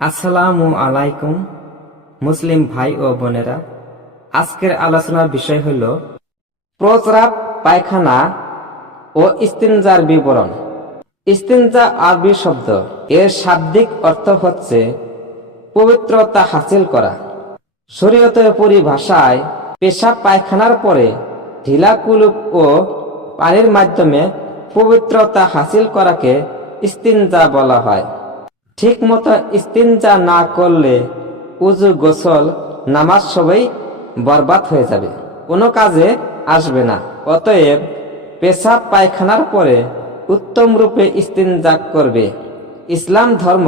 আসসালামু আলাইকুম, মুসলিম ভাই ও বোনেরা। আজকের আলোচনার বিষয় হল প্রস্রাব, পায়খানা ও ইস্তিনজার বিবরণ। ইস্তিনজা আরবি শব্দ, এর শাব্দিক অর্থ হচ্ছে পবিত্রতা হাসিল করা। শরীয়তের পরিভাষায় পেশাব পায়খানার পরে ঢিলা কুলুপ ও পানির মাধ্যমে পবিত্রতা হাসিল করাকে ইস্তিনজা বলা হয়। ঠিক মতো ইস্তিনজা না করলে উজু গোসল নামাজ সবই বরবাদ হয়ে যাবে। কোনো কাজে আসবে না। অতএব পেশাব পায়খানার পরে উত্তম রূপে ইস্তিনজা করবে। ইসলাম ধর্ম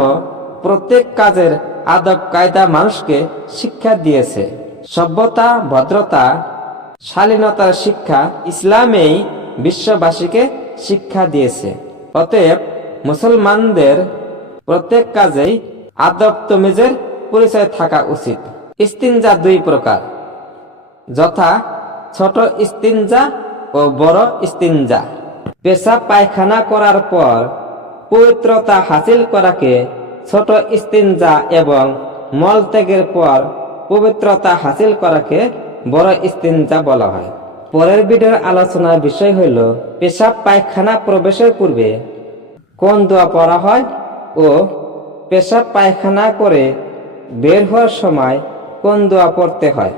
প্রত্যেক কাজের আদব কায়দা মানুষকে শিক্ষা দিয়েছে। সভ্যতা, ভদ্রতা, শালীনতার শিক্ষা ইসলামেই বিশ্ববাসীকে শিক্ষা দিয়েছে। অতএব মুসলমানদের প্রত্যেক কাজেই আদব তমিজের পরিচয় থাকা উচিত। ইস্তিনজা দুই প্রকার। যথা ছোট ইস্তিনজা ও বড় ইস্তিনজা। পেশাব পায়খানা করার পর পবিত্রতা হাসিল করাকে ছোট ইস্তিনজা এবং মল ত্যাগের পর পবিত্রতা হাসিল করাকে বড় ইস্তিনজা বলা হয়। পরের ভিডিওর আলোচনার বিষয় হইল পেশাব পায়খানা প্রবেশের পূর্বে কোন দোয়া পড়া হয়? ও পেশাব পায়খানা করে বের হওয়ার সময় কোন দোয়া পড়তে হয়?